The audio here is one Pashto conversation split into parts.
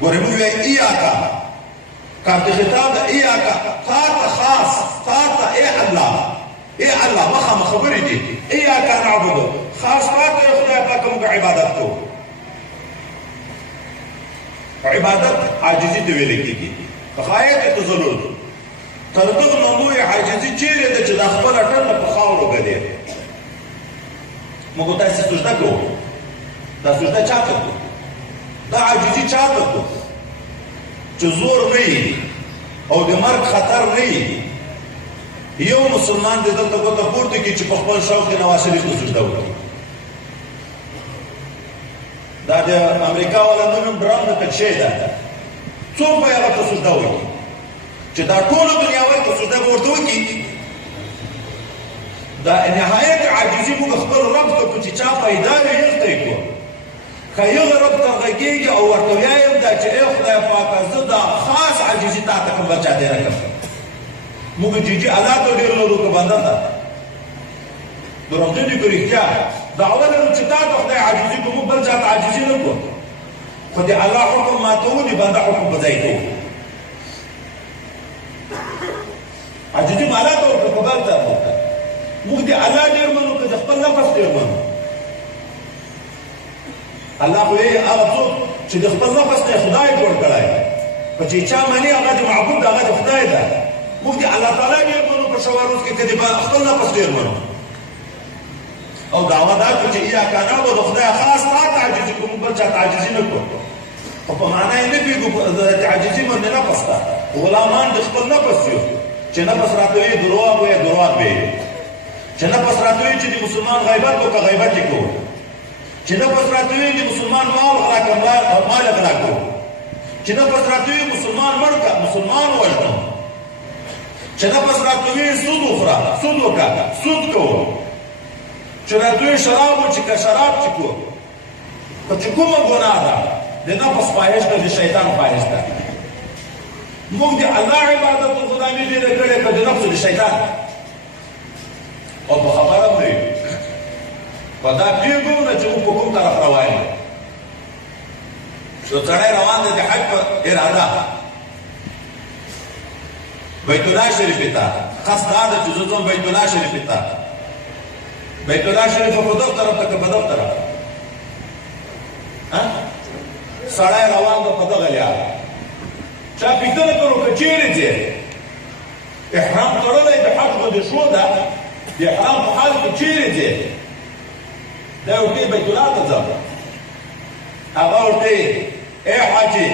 ګورې موږ وایو ایاکا کارت خطاب د ایاکا تا ته خاص تا ته ای الله مخامخ خبرې دي ایاکا نعبدو خاص تا ته خدای پاک موږ عبادت کوو عبادت عاجزي ته ویل کېږي غایت تذلل تر دغه نه لوی عاجزي چیرې ده چې د خپله ټنډه په خاورو ږدې موږ داسې سجده کوو دا سجده چا ته کوو دا عاجزي چا ته کوو چې زور نه وي او د مرګ خطر نه وي یو مسلمان دې دلته ګوته پورته کړي چې په خپل شوق د نواز شریف ته سجده وکړي دا د امریکا والا نن هم ډرام د تکشې ده څوک به هغه ته سجده وکړي چې دا ټوله دنیا وایي که سجده به ورته وکړي دا نهایت عاجزي موږ خپل رب ته کړو چې چا پیدا وي هغه ته یې کړو که هغه رب ته غږېږي او ورته ویایم دا چې ای خدای پاکه زه دا خاص عاجزي تا ته کوم بل چا دی نه کوم موږ جیجي الله ته ډېر لرو که بنده ته دروغجن دي که رښتیا دعوه لرو چې تا ته خدای عاجزي کوو موږ بل چا ته عاجزي نه کوو خو د الله حکم ماتوو د بنده حکم په ځای کوو عاجزي مو الله ته ورکړه په بل طرف ورکړه موږ د الله ډېر منو که د خپل نفس ډېر منو الله خو یې هغه څوک چې د خپل نفس نه خدای جوړ کړی په چې چا مني هغه د معبود هغه د خدای ده موږ د الله تعالی ډېر منو په شواروز کې که د خپل نفس ډېر منو او دعوه دا کړو چې ایاکا نعبدو خدای خاص تا ته عاجزي کوو موږ بل چا ته عاجزي نه کوو خو په معنا یې نه پوهېږو د عاجزي باندې نفس ته غلامان د خپل نفس یو چې نفس راته وایي دروغ وایي دروغ وایي چې نفس راته وایي چې د مسلمان غیبت وکړه غیبت یې کوو چې نفس راته وایي د مسلمان مال غلا کړه مال غلا کوو چې نفس راته وایي مسلمان مړ کړه مسلمان وژنو چې نفس راته وایي سود وخوره سود وکړه سود کوو چې راته وایي شراب وڅښه شراب څښو خو چې کومه ګناه ده د نفس خواهش ده د شیطان خواهش ده موږ د الله عبادت او غلامي ډېره کړې که د نفس د شیطان او په خبره مو په دا پوهېږو نه چې موږ په کوم طرف روان یو یو سړی روان دی د حج په اراده بیت الله شریف ته خاص دا ده چې زه ځم بیت الله شریف ته بیت الله شریف په دغه طرف ته که په دغه طرف سړی روان ده په دغه لاره چا پوښتنه کړو که چیرې ځې احرام تړلی د حج غوندې شو ده د احرام په حال کې چیرې ځې دا ورته بیت الله ته ځم هغه ورته ای حاجي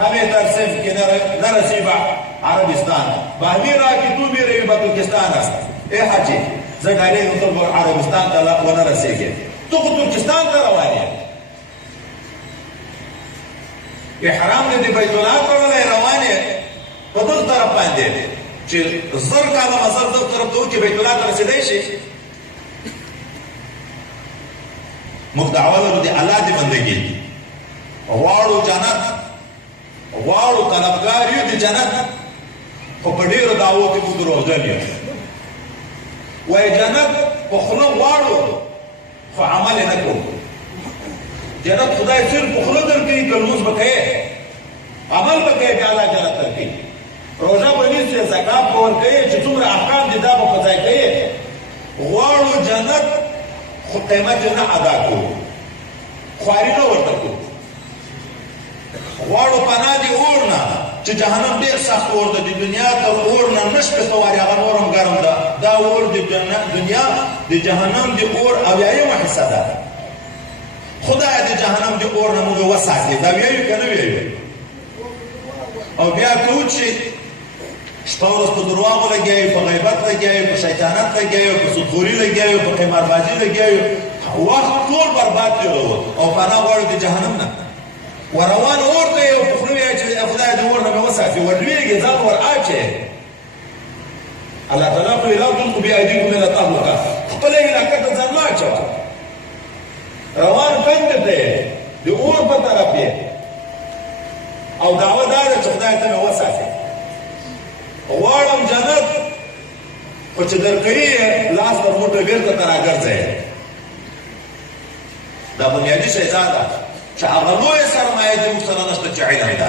همه ترسیم که نرسی به عربستان به همین راه که تو میروی به ترکستان است ای حاجی زه ډایرکټ ورته عربستان ته ونه رسېږې تو خو ترکستان ته روان یې احرام دې د بیت الله تړلی روان یې په دغه طرف باندې چې زر کاله مزل دغه طرف ته وکړي بیت الله ته رسېدی شي موږ دعوه لرو د الله د بندګي غواړو جنت غواړو طلبګار یو د جنت خو په ډېرو دعوو کې موږ دروغجن یو وایي جنت په خوله غواړو خو عمل یې نه کوو جنت خدای صرف په خوله درکوي که لمونځ به کوې عمل به کوې بیا الله جنت درکوي روژه به نیسې زکات به ورکوې چې څومره احکام دي دا به په ځای کوې غواړو جنت خو قیمت یې نه ادا کوو خواري نه ورته کوو غواړو پناه د اور نه چې جهنم ډېر سخت اور ده د دنیا تر اور نه نه شپېته وارې هغه نور هم ګرم ده دا اور د دنیا د جهنم د اور اویایمه حصه ده خدای د جهنم د اور نه موږ وساتې دا ویایو که نه ویایو او بیا کوو چې شپه ورځ په درواغو لګیا په غیبت لګیا په شیطانت لګیا په سودخوري لګیا په قماربازي لګیا وخت ټول برباد تېروو او پناه غواړو د جهنم نه وروان اور ته یو په خوله وایي چې خدای د اور نه مې وساتي ورلوېږي ځان ور اچې الله تعالی خو لا تلقوا بأيديكم إلى التهلكة خپله علاقه ته ځان مه اچوه روان بند دی د اور په طرف یې او دعوه دا ده چې خدای ته مې وساتي غواړم جنت خو چې درکوي لاس تر موټه بېرته ته راګرځئ دا بنیادي شی دا ده چې هغه لویه سرمایه چې موږ سره نشته چې علم ده